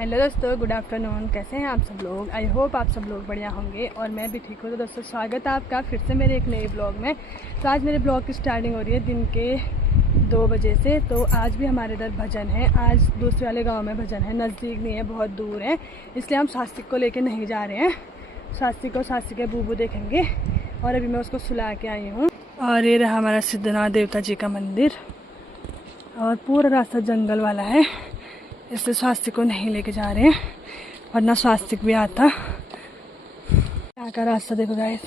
Hello दोस्तों, good afternoon. कैसे हैं आप सब लोग? आई होप आप सब लोग बढ़िया होंगे और मैं भी ठीक हूँ। तो दोस्तों, स्वागत है आपका फिर से मेरे एक नए ब्लॉग में। तो आज मेरे ब्लॉग की स्टार्टिंग हो रही है दिन के 2 बजे से। तो आज भी हमारे इधर भजन है। आज दूसरे वाले गांव में भजन है, नज़दीक नहीं है, बहुत दूर है, इसलिए हम सास्तिक को लेके नहीं जा रहे हैं। सास्तिक को सास्तिक के बूबू देखेंगे और अभी मैं उसको सुला के आई हूँ। और ये रहा हमारा सिद्धनाथ देवता जी का मंदिर और पूरा रास्ता जंगल वाला है, इसलिए स्वास्तिक को नहीं लेके जा रहे हैं, वरना स्वास्तिक भी आता। यहाँ का रास्ता देखो गाइस,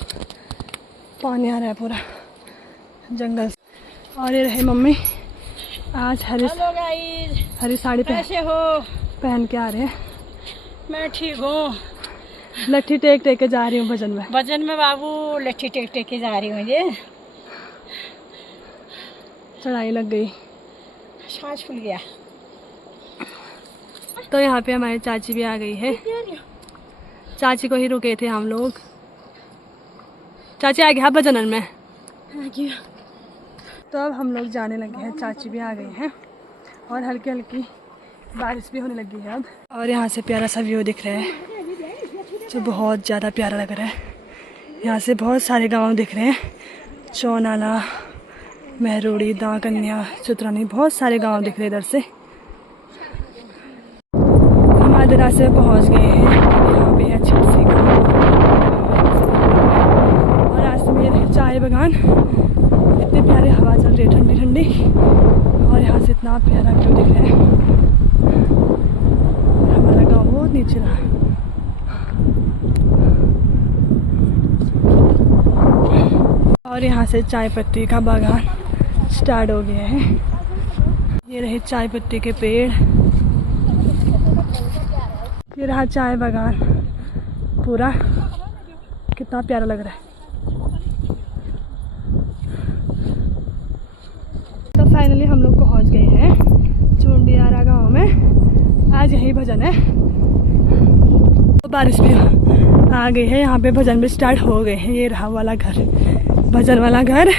पानी आ रहा है पूरा जंगल से। और ये रहे मम्मी, आज हरी साड़ी पहन के आ रहे हैं। मैं ठीक हूँ। लट्ठी टेक टेक के जा रही हूँ भजन में। भजन में बाबू लट्ठी टेक टेक के जा रही हूँ। मुझे चढ़ाई लग गई, सांस फूल गया। तो यहाँ पे हमारी चाची भी आ गई है। चाची को ही रुके थे हम लोग। चाची आ गया भजनन में। तो अब हम लोग जाने लगे हैं, चाची भी आ गई हैं और हल्की हल्की बारिश भी होने लगी है अब। और यहाँ से प्यारा सा व्यू दिख रहा है जो बहुत ज़्यादा प्यारा लग रहा है। यहाँ से बहुत सारे गांव दिख रहे हैं, चौनाला, महरोड़ी, दाकन्या, चुतरानी, बहुत सारे गांव दिख रहे हैं इधर से। आधे रास्ते में पहुँच गए हैं। यहाँ पे है अच्छी सी और रास्ते में ये चाय बगान, इतने प्यारे हवा चल रही है ठंडी ठंडी और यहाँ से इतना प्यारा व्यू दिख रहा है। और हमारा गांव बहुत नीचे रहा। और यहाँ से चाय पत्ती का बागान स्टार्ट हो गया है। ये रहे चाय पत्ती के पेड़, ये रहा चाय बागान पूरा, कितना प्यारा लग रहा है। तो फाइनली हम लोग पहुंच गए हैं चुंडियारा गांव में। आज यही भजन है। तो बारिश भी आ गई है, यहाँ पे भजन भी स्टार्ट हो गए हैं। ये रहा वाला घर, भजन वाला घर।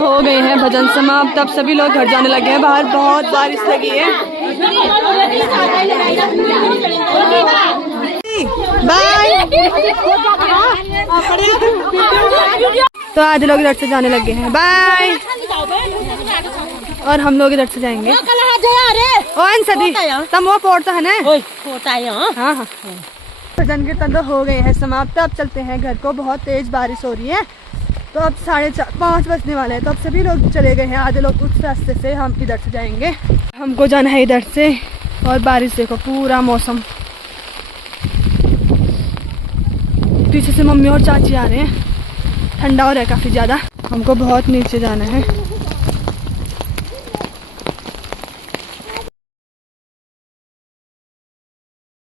हो गए हैं भजन समाप्त। अब सभी लोग घर जाने लगे हैं। बाहर बहुत बारिश लगी है। बाय। तो आज लोग इधर से जाने लगे हैं। बाय। और हम लोग इधर से जाएंगे। ओन सदी तम वो पोड़ता है ना। हाँ हाँ। भजन कीर्तन तो हो गए हैं समाप्त। अब चलते हैं घर को। बहुत तेज बारिश हो रही है। तो अब 5:30 बजने वाले हैं। तो अब सभी लोग चले गए हैं। आधे लोग उस रास्ते से, हम इधर से जाएंगे। हमको जाना है इधर से। और बारिश देखो, पूरा मौसम। पीछे से मम्मी और चाची आ रहे हैं। ठंडा हो रहा है काफ़ी ज़्यादा। हमको बहुत नीचे जाना है।